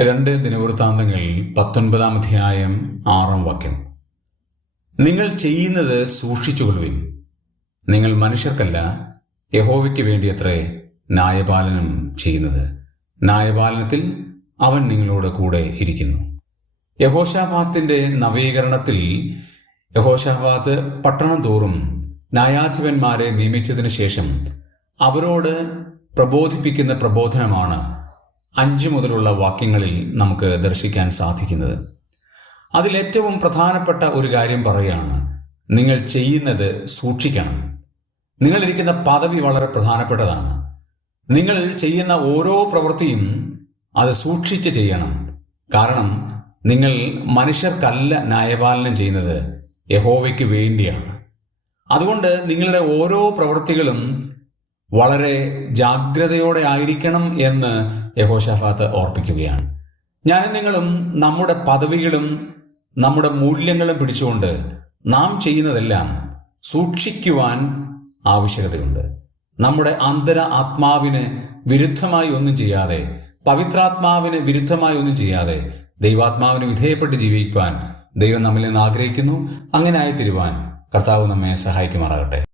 2 ദിനവൃത്താന്തങ്ങൾ 19 അധ്യായം 6 വാക്യം. നിങ്ങൾ ചെയ്യുന്നത് സൂക്ഷിച്ചുകൊള്ളുവിൻ. നിങ്ങൾ മനുഷ്യർക്കല്ല, യഹോവയ്ക്ക് വേണ്ടിയത്രേ ന്യായപാലനം ചെയ്യുന്നത്. ന്യായപാലനത്തിൽ അവൻ നിങ്ങളോട് കൂടെ ഇരിക്കുന്നു. യഹോശാഫാത്തിന്റെ നവീകരണത്തിൽ യഹോശാഫാത്ത് പട്ടണം തോറും ന്യായാധിപന്മാരെ നിയമിച്ചതിന് ശേഷം അവരോട് പ്രബോധിപ്പിക്കുന്ന പ്രബോധനമാണ് 5 മുതലുള്ള വാക്യങ്ങളിൽ നമുക്ക് ദർശിക്കാൻ സാധിക്കുന്നത്. അതിലേറ്റവും പ്രധാനപ്പെട്ട ഒരു കാര്യം പറയുകയാണ്, നിങ്ങൾ ചെയ്യുന്നത് സൂക്ഷിക്കണം. നിങ്ങളിരിക്കുന്ന പദവി വളരെ പ്രധാനപ്പെട്ടതാണ്. നിങ്ങൾ ചെയ്യുന്ന ഓരോ പ്രവൃത്തിയും അത് സൂക്ഷിച്ച് ചെയ്യണം. കാരണം നിങ്ങൾ മനുഷ്യർക്കല്ല ന്യായപാലനം ചെയ്യുന്നത്, യഹോവയ്ക്ക് വേണ്ടിയാണ്. അതുകൊണ്ട് നിങ്ങളുടെ ഓരോ പ്രവൃത്തികളും വളരെ ജാഗ്രതയോടെ ആയിരിക്കണം എന്ന് യഹോശാഫാത്ത് ഓർപ്പിക്കുകയാണ്. ഞാനും നിങ്ങളും നമ്മുടെ പദവികളും നമ്മുടെ മൂല്യങ്ങളും പിടിച്ചുകൊണ്ട് നാം ചെയ്യുന്നതെല്ലാം സൂക്ഷിക്കുവാൻ ആവശ്യകതയുണ്ട്. നമ്മുടെ ആത്മാവിന് വിരുദ്ധമായി ഒന്നും ചെയ്യാതെ, പവിത്രാത്മാവിന് വിരുദ്ധമായി ഒന്നും ചെയ്യാതെ ദൈവാത്മാവിന് വിധേയപ്പെട്ട് ജീവിക്കുവാൻ ദൈവം നമ്മിൽ നിന്ന് ആഗ്രഹിക്കുന്നു. അങ്ങനെ ആയിത്തീരുവാൻ കർത്താവ് നമ്മെ സഹായിക്കുമാറാകട്ടെ.